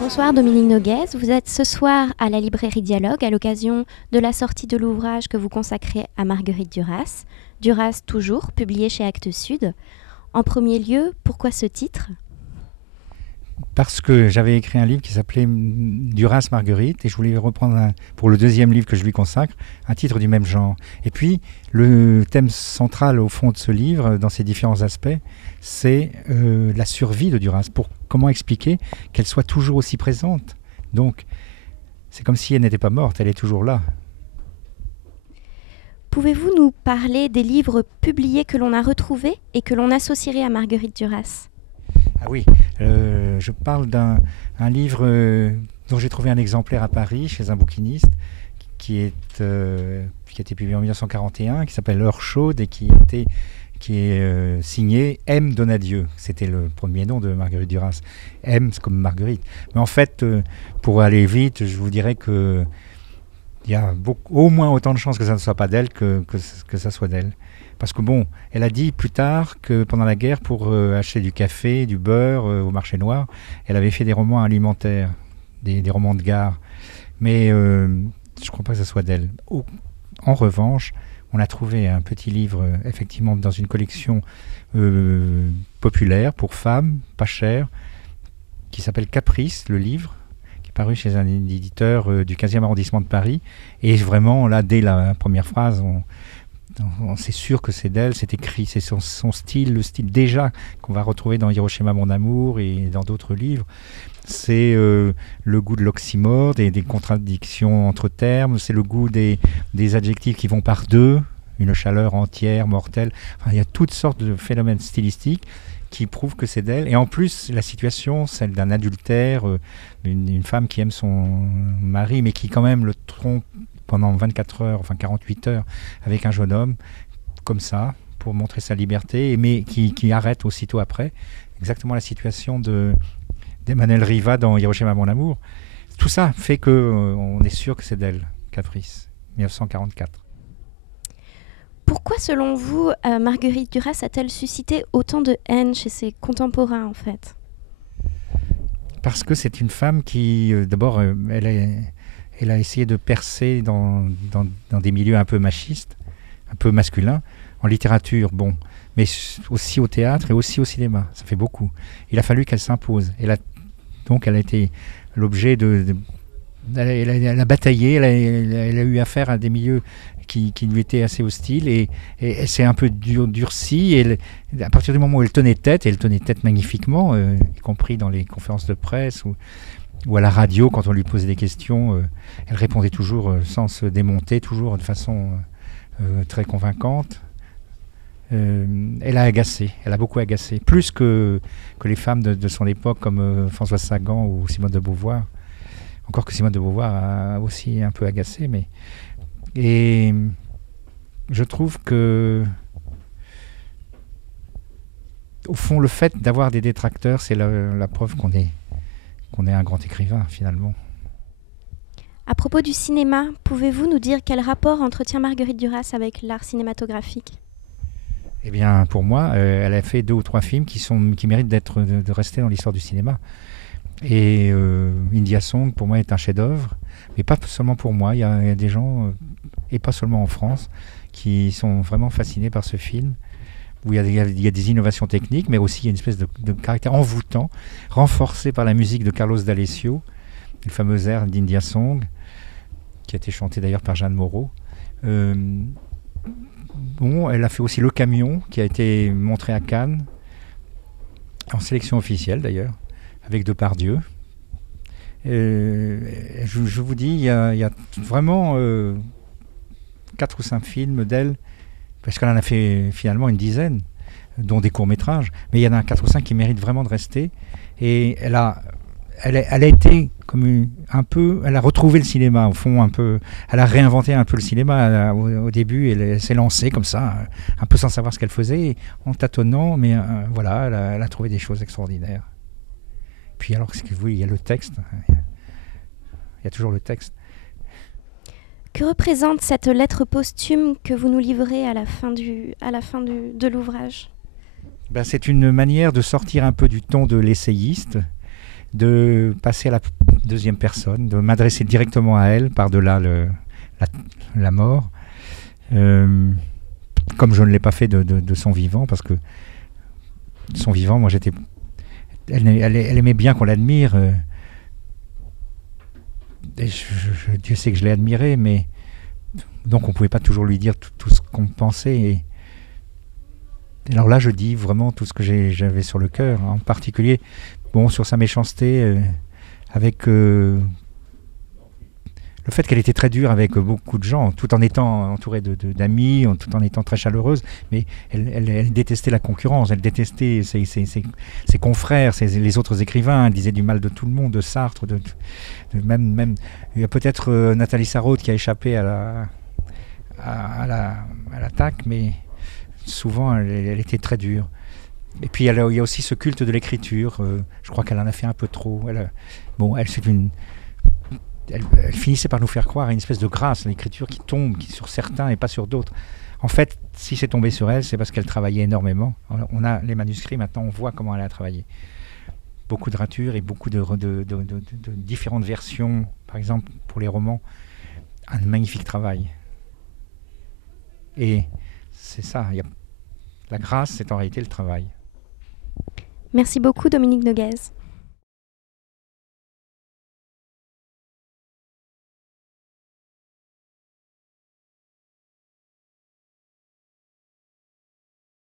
Bonsoir Dominique Noguez, vous êtes ce soir à la librairie Dialogue à l'occasion de la sortie de l'ouvrage que vous consacrez à Marguerite Duras, Duras toujours, publié chez Actes Sud. En premier lieu, pourquoi ce titre ? Parce que j'avais écrit un livre qui s'appelait Duras Marguerite et je voulais reprendre pour le deuxième livre que je lui consacre, un titre du même genre. Et puis, le thème central au fond de ce livre, dans ses différents aspects, c'est la survie de Duras. Comment expliquer qu'elle soit toujours aussi présente ? Donc, c'est comme si elle n'était pas morte, elle est toujours là. Pouvez-vous nous parler des livres publiés que l'on a retrouvés et que l'on associerait à Marguerite Duras ? Ah oui, je parle d'un livre dont j'ai trouvé un exemplaire à Paris, chez un bouquiniste, qui a été publié en 1941, qui s'appelle L'heure chaude et qui est signé M. Donadieu. C'était le premier nom de Marguerite Duras. M, c'est comme Marguerite. Mais en fait, pour aller vite, je vous dirais que il y a au moins autant de chances que ça ne soit pas d'elle que ça soit d'elle. Parce que bon, elle a dit plus tard que pendant la guerre, pour acheter du café, du beurre au marché noir, elle avait fait des romans alimentaires, des romans de gare. Mais je ne crois pas que ça soit d'elle. En revanche, on a trouvé un petit livre, effectivement, dans une collection populaire pour femmes, pas cher, qui s'appelle Caprice, le livre, qui est paru chez un éditeur du 15e arrondissement de Paris. Et vraiment, là, dès la première phrase, c'est sûr que c'est d'elle, c'est écrit, c'est son style, le style déjà qu'on va retrouver dans Hiroshima mon amour et dans d'autres livres. C'est le goût de l'oxymore, des contradictions entre termes, c'est le goût des adjectifs qui vont par deux, une chaleur entière, mortelle. Enfin, il y a toutes sortes de phénomènes stylistiques qui prouvent que c'est d'elle. Et en plus, la situation, celle d'un adultère, une femme qui aime son mari, mais qui quand même le trompe pendant 24 heures, enfin 48 heures, avec un jeune homme, comme ça, pour montrer sa liberté, mais qui arrête aussitôt après. Exactement la situation d'Emmanuel Riva dans Hiroshima mon amour. Tout ça fait qu'on est sûr que c'est d'elle, Caprice, 1944. Pourquoi, selon vous, Marguerite Duras a-t-elle suscité autant de haine chez ses contemporains, en fait ? Parce que c'est une femme qui, d'abord, elle a essayé de percer dans des milieux un peu machistes, un peu masculins, en littérature, bon, mais aussi au théâtre et aussi au cinéma. Ça fait beaucoup. Il a fallu qu'elle s'impose. Donc elle a été l'objet elle a bataillé, elle a eu affaire à des milieux qui lui étaient assez hostiles et elle s'est un peu durcie. Et à partir du moment où elle tenait tête, et elle tenait tête magnifiquement, y compris dans les conférences de presse ou à la radio, quand on lui posait des questions, elle répondait toujours sans se démonter, toujours de façon très convaincante. Elle a agacé, elle a beaucoup agacé, plus que les femmes de son époque comme Françoise Sagan ou Simone de Beauvoir. Encore que Simone de Beauvoir a aussi un peu agacé, et je trouve que au fond, le fait d'avoir des détracteurs, c'est la preuve qu'on est un grand écrivain, finalement. À propos du cinéma, pouvez-vous nous dire quel rapport entretient Marguerite Duras avec l'art cinématographique ? Eh bien, pour moi, elle a fait 2 ou 3 films qui méritent de rester dans l'histoire du cinéma. Et India Song, pour moi, est un chef-d'œuvre. Mais pas seulement pour moi, il y a des gens, et pas seulement en France, qui sont vraiment fascinés par ce film, où il y a des innovations techniques, mais aussi il y a une espèce de caractère envoûtant, renforcé par la musique de Carlos D'Alessio, le fameux air d'India Song, qui a été chanté d'ailleurs par Jeanne Moreau. Elle a fait aussi Le Camion, qui a été montré à Cannes, en sélection officielle d'ailleurs, avec Depardieu. Je vous dis, il y a vraiment 4 ou 5 films d'elle, parce qu'elle en a fait finalement une dizaine, dont des courts-métrages, mais il y en a 4 ou 5 qui méritent vraiment de rester. Et elle a été comme elle a retrouvé le cinéma au fond un peu, elle a réinventé un peu le cinéma au début. Elle s'est lancée comme ça, un peu sans savoir ce qu'elle faisait, en tâtonnant, mais voilà, elle a trouvé des choses extraordinaires. Puis alors, il y a le texte, il y a toujours le texte. Que représente cette lettre posthume que vous nous livrez à la fin de l'ouvrage? Ben, c'est une manière de sortir un peu du ton de l'essayiste, de passer à la deuxième personne, de m'adresser directement à elle, par-delà la mort, comme je ne l'ai pas fait de son vivant, parce que son vivant, moi j'étais... Elle aimait bien qu'on l'admire, et Dieu sait que je l'ai admirée, mais donc on ne pouvait pas toujours lui dire tout ce qu'on pensait. Et alors là, je dis vraiment tout ce que j'avais sur le cœur, en particulier sur sa méchanceté, avec le fait qu'elle était très dure avec beaucoup de gens, tout en étant entourée d'amis, tout en étant très chaleureuse, mais elle détestait la concurrence, elle détestait ses confrères, les autres écrivains, elle disait du mal de tout le monde, de Sartre, même il y a peut-être Nathalie Sarraute qui a échappé à l'attaque, mais souvent elle était très dure. Et puis il y a aussi ce culte de l'écriture, je crois qu'elle en a fait un peu trop. Elle finissait par nous faire croire à une espèce de grâce, l'écriture qui tombe sur certains et pas sur d'autres. En fait, si c'est tombé sur elle, c'est parce qu'elle travaillait énormément. On a les manuscrits, maintenant on voit comment elle a travaillé. Beaucoup de ratures et beaucoup de différentes versions, par exemple pour les romans, un magnifique travail. Et c'est ça, la grâce, c'est en réalité le travail. Merci beaucoup Dominique Noguez.